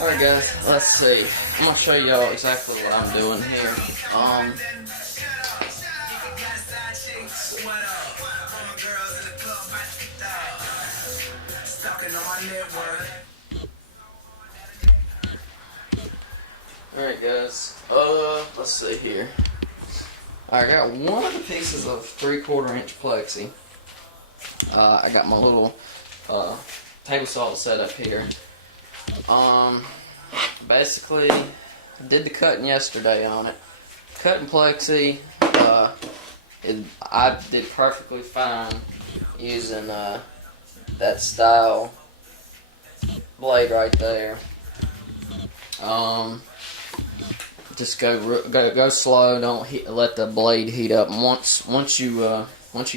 Alright guys, let's see. I'm gonna show y'all exactly what I'm doing here. Alright guys, let's see here. I got one of the pieces of 3/4 inch plexi. I got my little table saw set up here. Basically, I did the cutting yesterday on it. Cutting plexi, I did perfectly fine using that style blade right there. Just go slow. Don't let the blade heat up. And once you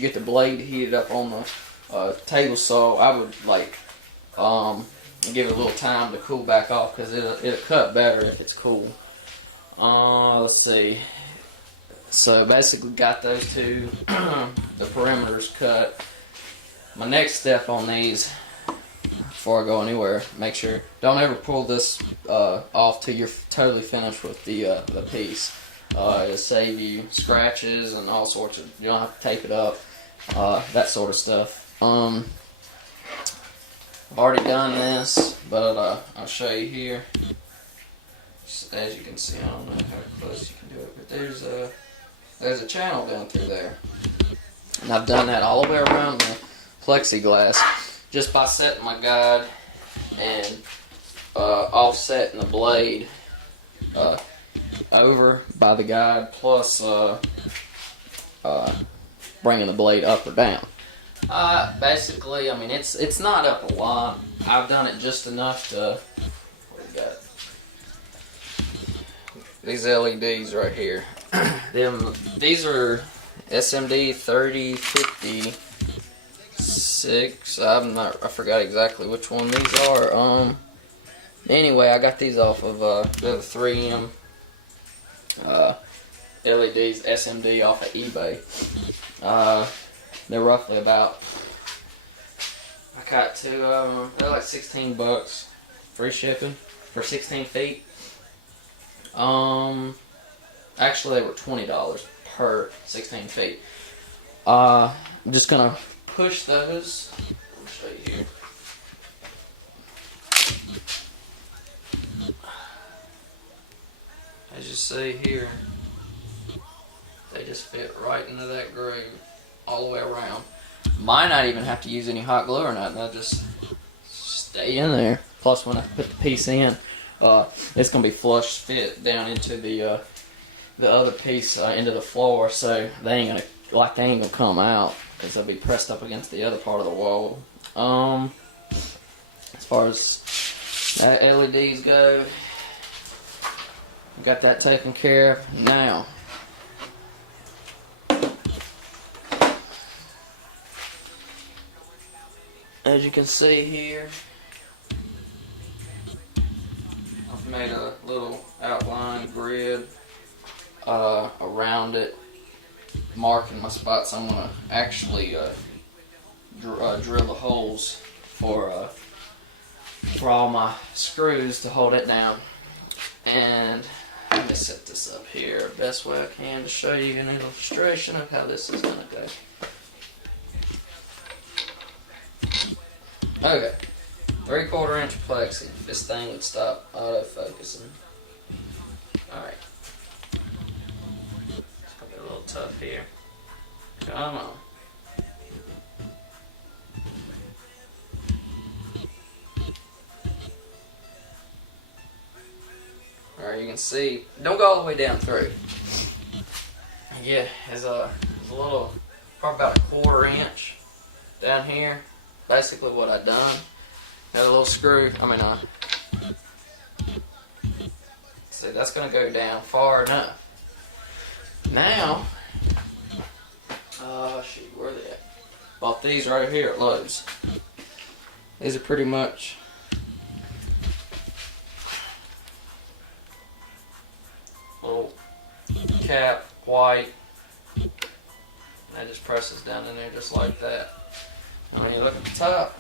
get the blade heated up on the table saw, I would give it a little time to cool back off because it'll cut better if it's cool. Let's see. So basically, got those two the perimeters cut. My next step on these, before I go anywhere, make sure don't ever pull this off till you're totally finished with the piece. It'll save you scratches and all sorts of. You don't have to tape it up, that sort of stuff. I've already done this, but I'll show you here. Just as you can see, I don't know how close you can do it, but there's a channel going through there, and I've done that all the way around the plexiglass just by setting my guide and offsetting the blade over by the guide, plus bringing the blade up or down. Basically, I mean, it's not up a lot. I've done it just enough to. What we got? These LEDs right here. These are SMD 3056. I forgot exactly which one these are. Anyway, I got these off of the 3M LEDs SMD off of eBay. They're roughly about. I got two of them. They're like $16, free shipping for 16 feet. Actually, they were $20 per 16 feet. I'm just gonna push those. I'll show you here. As you see here, they just fit right into that groove all the way around. Might not even have to use any hot glue or nothing. They'll just stay in there. Plus, when I put the piece in, it's gonna be flush fit down into the other piece into the floor, so they ain't gonna come out because they'll be pressed up against the other part of the wall. As far as that LEDs go, got that taken care of. Now, as you can see here, I've made a little outline grid around it, marking my spots. I'm going to actually drill the holes for all my screws to hold it down. And let me set this up here best way I can to show you an illustration of how this is going to go. Okay, 3/4 inch plexi. This thing would stop auto-focusing. Alright. It's going to be a little tough here. Come on. Alright, you can see, don't go all the way down through. Yeah, there's a little, probably about 1/4 inch down here. Basically what I done. Got a little screw, see, that's going to go down far enough. Now, shoot, where are they at? Bought these right here at Lowe's. These are pretty much little cap, white. That just presses down in there just like that. And when you look at the top,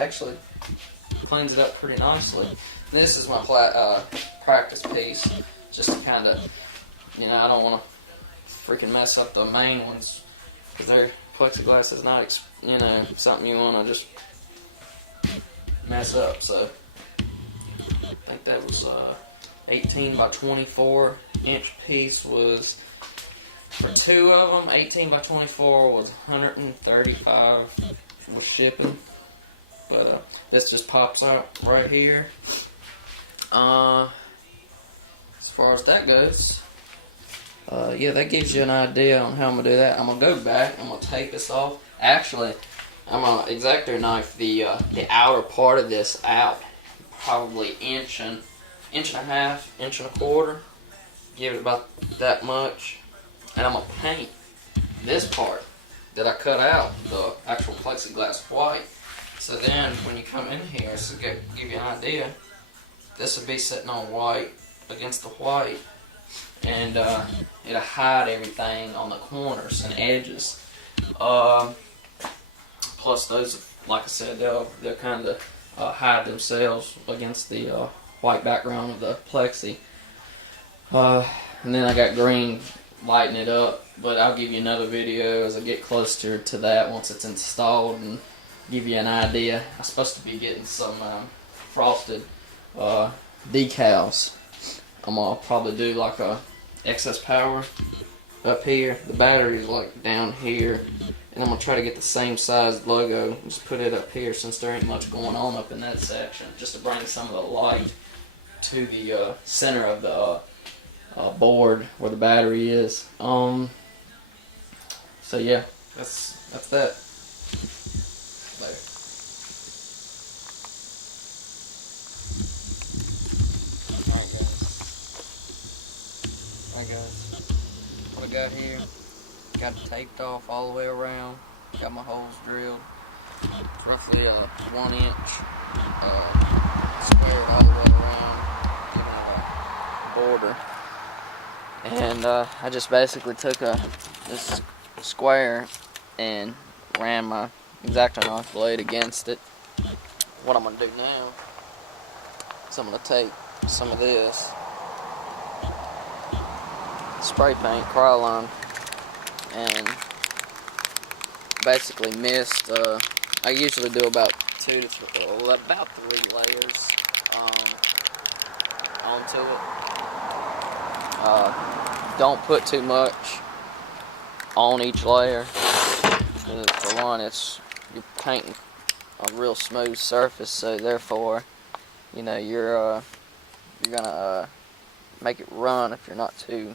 actually cleans it up pretty nicely. This is my practice piece, just to kind of, you know, I don't want to freaking mess up the main ones, because their plexiglass is not, you know, something you want to just mess up. So I think that was 18 by 24 inch piece was, for two of them, 18 by 24 was 135 with shipping. But this just pops out right here. As far as that goes, yeah, that gives you an idea on how I'm going to do that. I'm going to go back, I'm going to take this off. Actually, I'm going to X-Acto knife the outer part of this out, probably inch and a half, inch and a quarter. Give it about that much. And I'm going to paint this part that I cut out, the actual plexiglass, white. So then, when you come in here, to give you an idea, this would be sitting on white, against the white, and it'll hide everything on the corners and edges. Plus those, like I said, they'll kind of hide themselves against the white background of the plexi. And then I got green lighting it up, but I'll give you another video as I get closer to that once it's installed and give you an idea. I'm supposed to be getting some frosted decals. I'm gonna probably do like a excess power up here. The battery's like down here, and I'm gonna try to get the same size logo. Just put it up here since there ain't much going on up in that section, just to bring some of the light to the center of the board where the battery is. So yeah, that's that. Later. Alright guys, what I got here, got it taped off all the way around, got my holes drilled, roughly 1 inch, squared all the way around, giving it a border. And I just basically took this square and ran my X-Acto knife blade against it. What I'm going to do now is I'm going to take some of this spray paint, Krylon, and basically mist. I usually do about 2 to 3, about 3 layers onto it. Don't put too much on each layer. For one, you're painting a real smooth surface, so therefore, you know, you're gonna make it run if you're not too.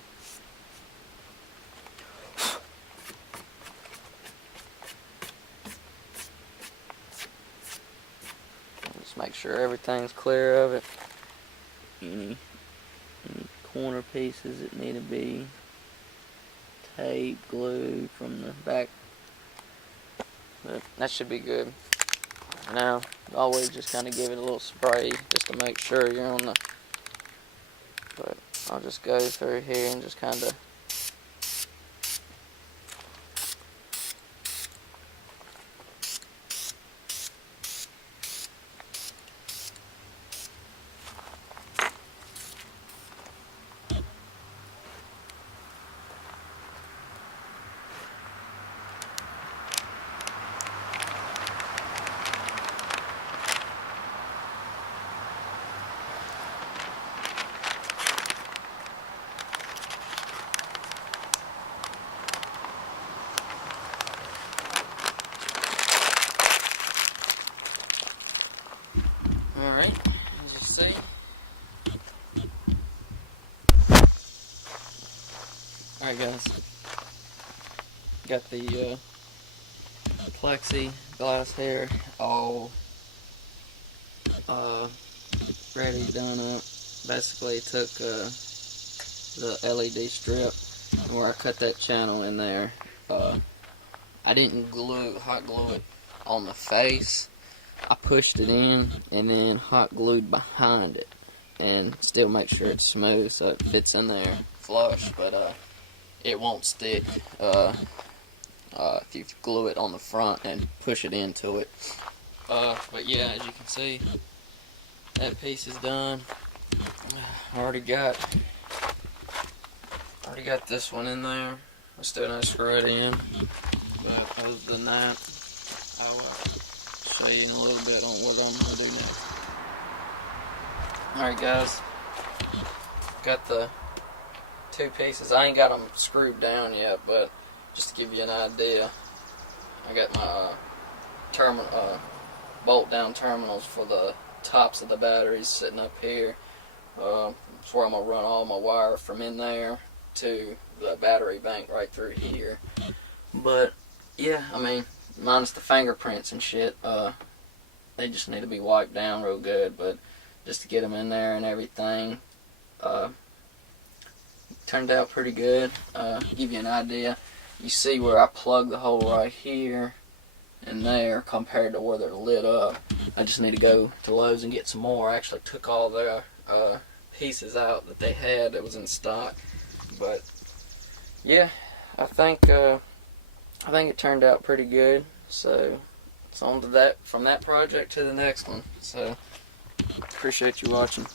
Just make sure everything's clear of it. Any corner pieces that need to be taped, glued from the back. But that should be good. Now, always just kind of give it a little spray just to make sure you're on the. But I'll just go through here and just kind of. Alright, as you see. Alright guys, got the plexi glass here all ready, done up. Basically took the LED strip where I cut that channel in there. I didn't hot glue it on the face. I pushed it in and then hot glued behind it, and still make sure it's smooth so it fits in there flush, but it won't stick if you glue it on the front and push it into it. But yeah, as you can see, that piece is done. I already got this one in there. I still not screw it in, but other than that, I'll show you in a little bit on what I'm gonna do next. Alright guys, got the two pieces. I ain't got them screwed down yet, but just to give you an idea, I got my bolt down terminals for the tops of the batteries sitting up here. That's where I'm gonna run all my wire from in there to the battery bank right through here. But yeah, I mean, minus the fingerprints and shit, they just need to be wiped down real good, but just to get them in there and everything, turned out pretty good. Give you an idea, you see where I plug the hole right here and there compared to where they're lit up. I just need to go to Lowe's and get some more. I actually took all their pieces out that they had that was in stock. But yeah, I think it turned out pretty good. So it's on to that, from that project to the next one. So appreciate you watching.